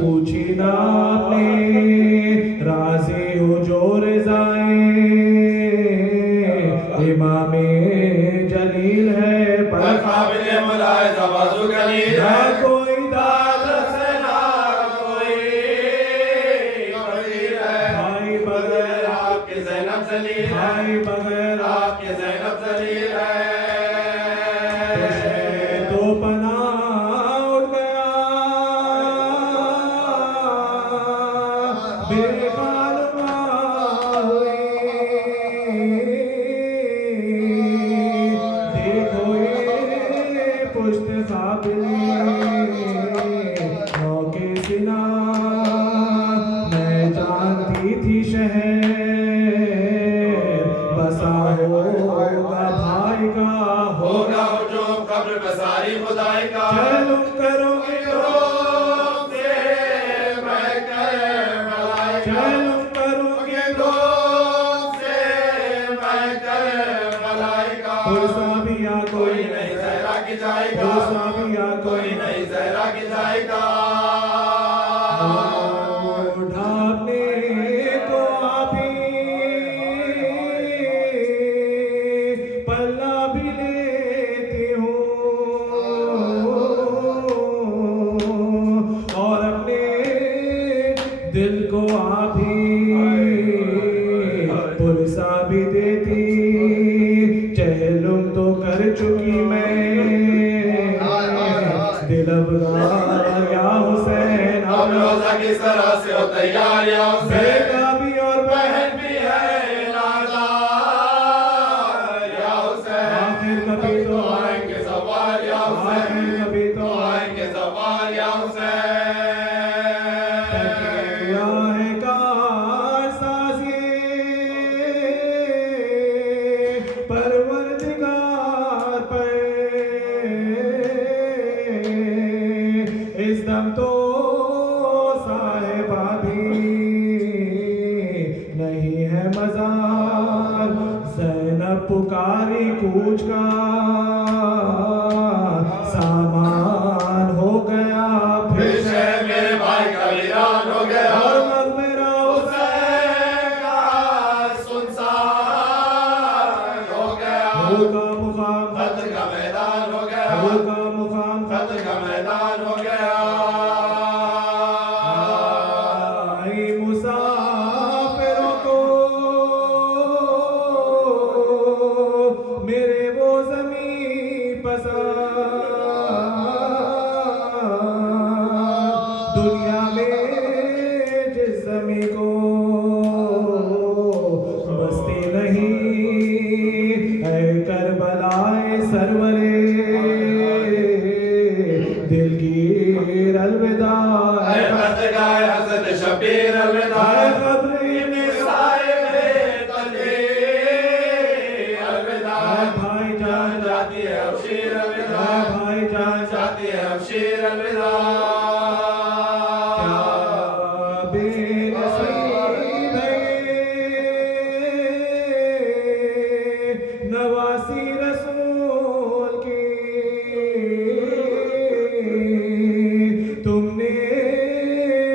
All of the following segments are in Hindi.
पूछी ना आपने बिने मुलाय तबासु कली ना कोई दाद से ना कोई वजीर है भाई बगैर आपके ज़ैनब जलील है भाई बगैर आपके ज़ैनब जलील है तो पनाह उठ गया बेहाल हुई देखो ये पुष्ट काबिले मौके सिना मैं जानती थी शहर बसा होगा भाई का होगा जो कब्र बसारी खुदाई का चलूं करोगे रोज़ से मैं करबलाई का चलूं करोगे रोज़ से मैं करबलाई का पुरसाबिया कोई नहीं ज़हरा की जाएगा पुरसाबिया कोई नहीं ज़हरा की जाएगा ढापने को अभी पल्ला भी लेती हूँ और अपने दिल को अभी पुरसा भी देती चहलुम तो कर चुकी मैं दिलबदार या हुसैन अब रोज़ा किस तरह से हो तैयार या हुसैन बेटा भी और बहन भी है नादार या हुसैन आखिर कभी तो आएंगे सवाल या हुसैन आखिर कभी तो आएंगे सवाल या हुसैन तकिया है कारसाज ये परवरदिगार पर इस दम तो साहिबा भी नहीं है मजार ज़ैनब पुकारी कूच का सामान हो गया फिर पेश है मेरे भाई का वीरान हो गया और मगमेरा हुसैन का सुनसान हो गया होगा मुकाम कत्ल का मैदान हो गया होगा मुकाम कत्ल का मैदान हो गया आई मुसाफिरों को मेरे वो ज़मीं पसंद दुनिया में जिस ज़मीं को बस्ती नहीं है करबलाए सरवरे दिलगीर अलविदा ऐ बदगाए हज़रत शबीर अलविदा खबरे में साहिबे तले अलविदा भाई जान जाती है अबशीर अलविदा भाई जान जाती है अबशीर अलविदा क्या बेनसीब है नवासी रसूल की तुमने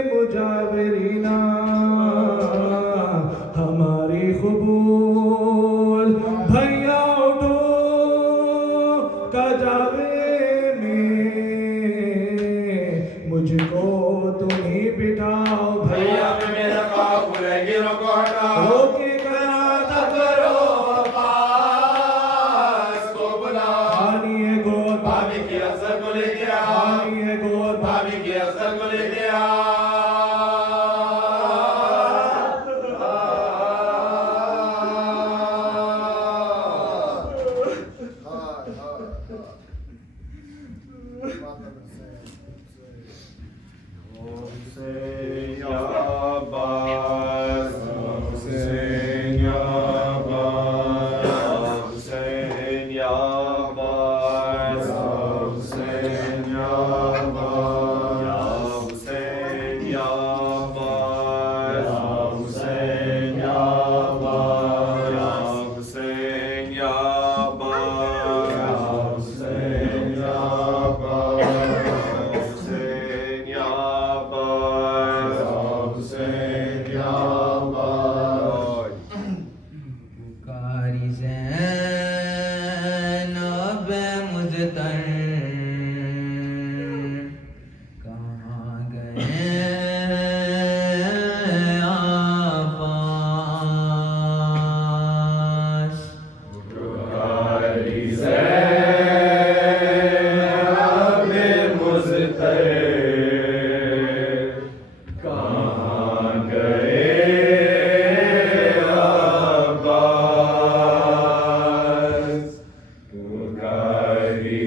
मुजावरीना हमारी कबूल भैया उठो कजावे में मुझको तुम ही बिठाओ भैया में मेरा काबुल है गिरों को हटाओ होके करा करो पास को बुलाओ पानी है गोद भाभी की अफसर को लेके आओ पानी है गोद भाभी की अफसर को लेके आओ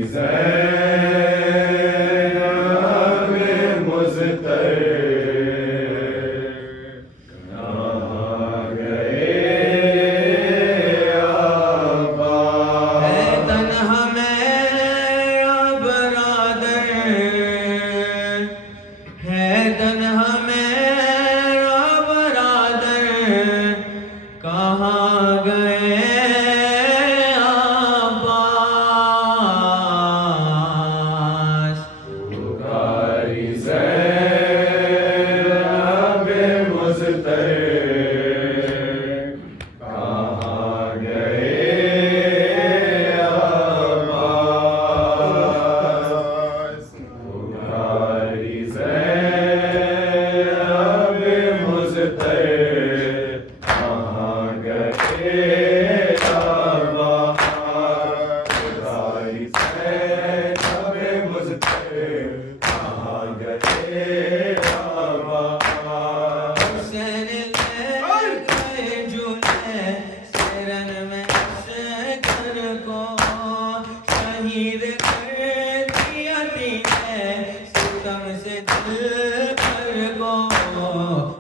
ज़ैनब मुज़्तर कहाँ गए अब्बास। है तन्हा मेरा बरादर, है तन्हा मेरा बरादर, कहाँ गए अब्बास। पुकारी ज़ैनब मुज़्तर कहाँ गए अब्बास। पुकारी ज़ैनब मुज़्तर कहाँ गए अब्बास। पुकारी ज़ैनब मुज़्तर कहाँ गए अब्बास। हुसैन ले गए झूले सिरन में असगर को, शहीद कर दिया दीने सितम से दिल पर को।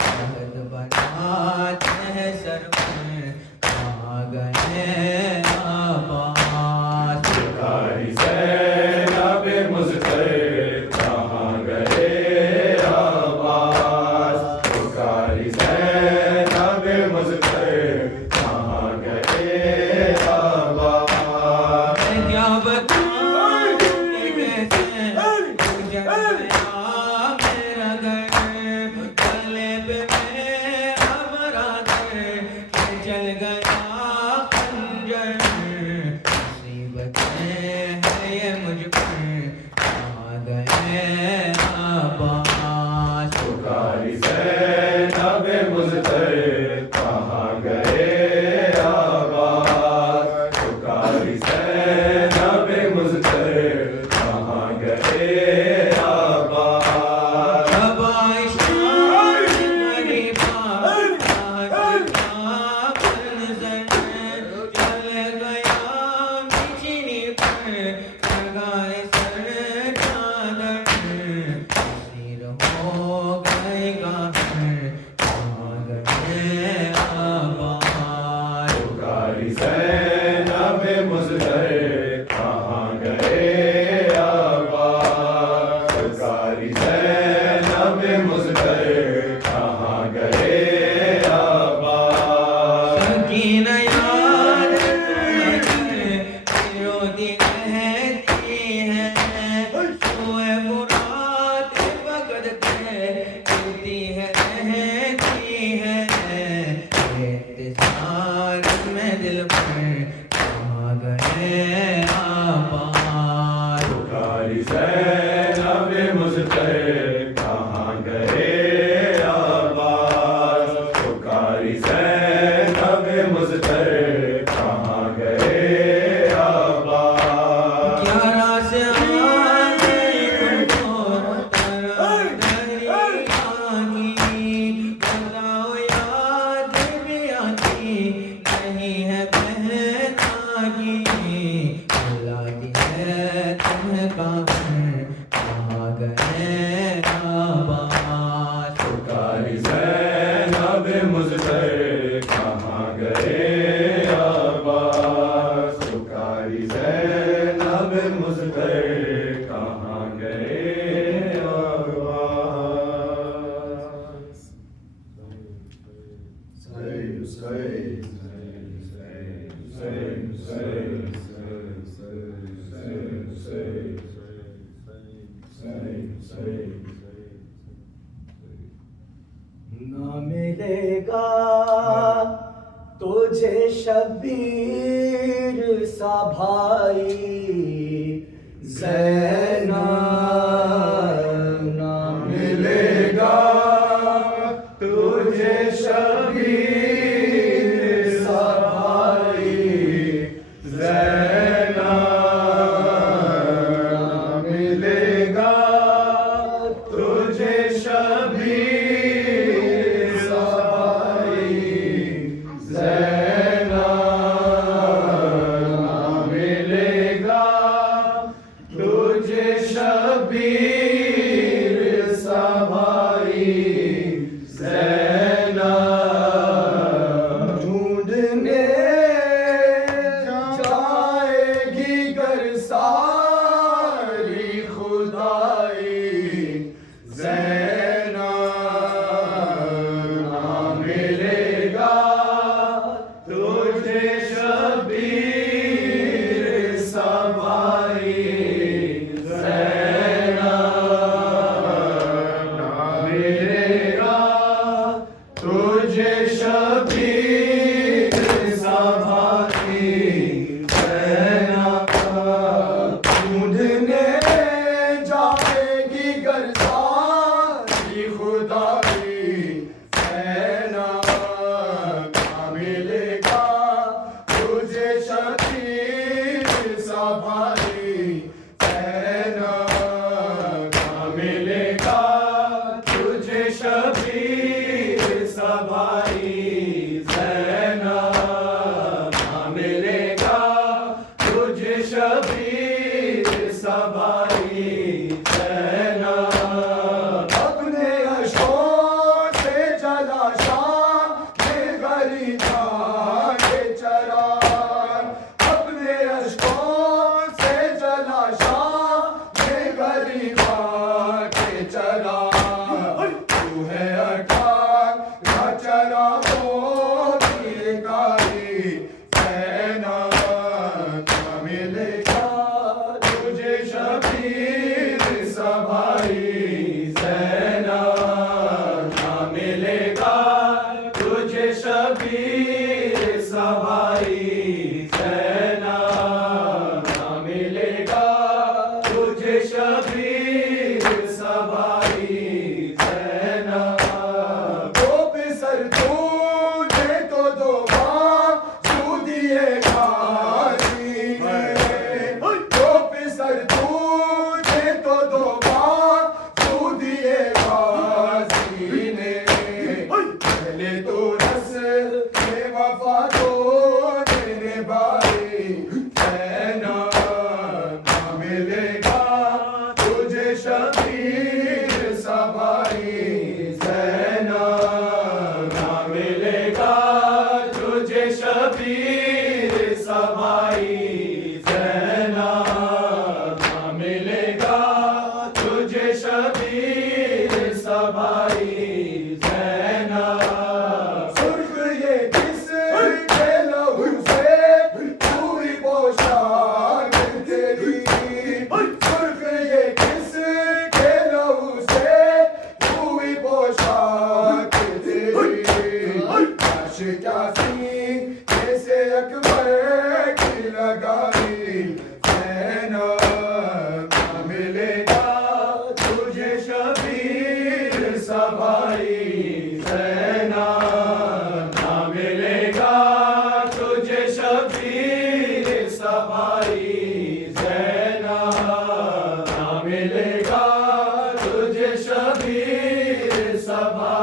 शहद बनाते हैं सर पर, कहाँ गए अब्बास। पुकारी ज़ैनब मुज़्तर कहाँ गए अब्बास। पुकारी ज़ैनब मुज़्तर कहाँ गए अब्बास। मैं क्या बताऊं कि कैसे जग गया मेरा घर, गले पे मेरा बरादर, ये चल गया खंजर। मुसीबतें हैं ये मुझ पर, कहाँ गए अब्बास। पुकारी ज़ैनब मुज़्तर कहाँ गए अब्बास। पुकारी ज़ैनब मुज़्तर कहाँ गए अब्बास। अब आइशा गरीबा नजर चल गया बिजली पर, लगाए सर चादर। सिर हो गए गाफिर, कहाँ गए अब्बास। पुकारी ज़ैनब मुज़्तर कहाँ गए अब्बास। पुकारी ज़ैनब मुज़्तर कहाँ गए अब्बास। सकीना याद तुम्हें रोती रहती है, सोए फुरात बगदते गिरती है रहती है। इंतज़ार में दिल पर, कहाँ गए अब्बास। पुकारी ज़ैनब मुज़्तर कहाँ गए अब्बास। पुकारी ज़ैनब मुज़्तर कहाँ गए अब्बास। ग्यारह से आगे तुमको तरफ दरिया की, बताओ याद भी आती नहीं है बहना की। अल्लाह की है तुम्हें कहाँ गए अब्बास। पुकारी ज़ैनब मुज़्तर कहाँ गए अब्बास। पुकारी ज़ैनब मुज़्तर कहाँ गए अब्बास। ना मिलेगा तुझे शबीर सा भाई ज़ैनब, ना मिलेगा तुझे शबीर सा भाई ज़ैनब। मिलेगा तुझे शबीर सा भाई ज़ैनब। मिलेगा सभाई जैना। अपने अशकों से जला शाम में गरीबा के चरा। अपने अशकों से जला शाम में गरीबा के चरा। तू है अठार चरा वो भिखारी जैना। क्या मिलेगा तुझे शबीर सभाई जैना ना मिलेगा तुझे शबीर सभाई जैना। ना मिलेगा तुझे शबीर सभाई जैना। गोप सर तूने तो दो बाजू दिए खाली ने। गोप सर तूने तो दो बाजू दिए खाली ने। पहले तो रस के वफा तो तेरे भाई जैना। ना मिलेगा तुझे शबीर सभाई जैना। ना मिलेगा तुझे शबीर सभाई जैना। ना मिलेगा तुझे शबीर सभाई जैना। सुर्ख ये किस के लहू से हुई पोशाक तेरी। सुर्ख ये किस के लहू से हुई पोशाक तेरी। आशिकासी कैसे अकबर की लगाई जैना। ना मिलेगा तुझे शबीर सभाई जैना। ना मिलेगा तुझे शबीर सभाई जैना। ना मिलेगा तुझे शबीर सभाई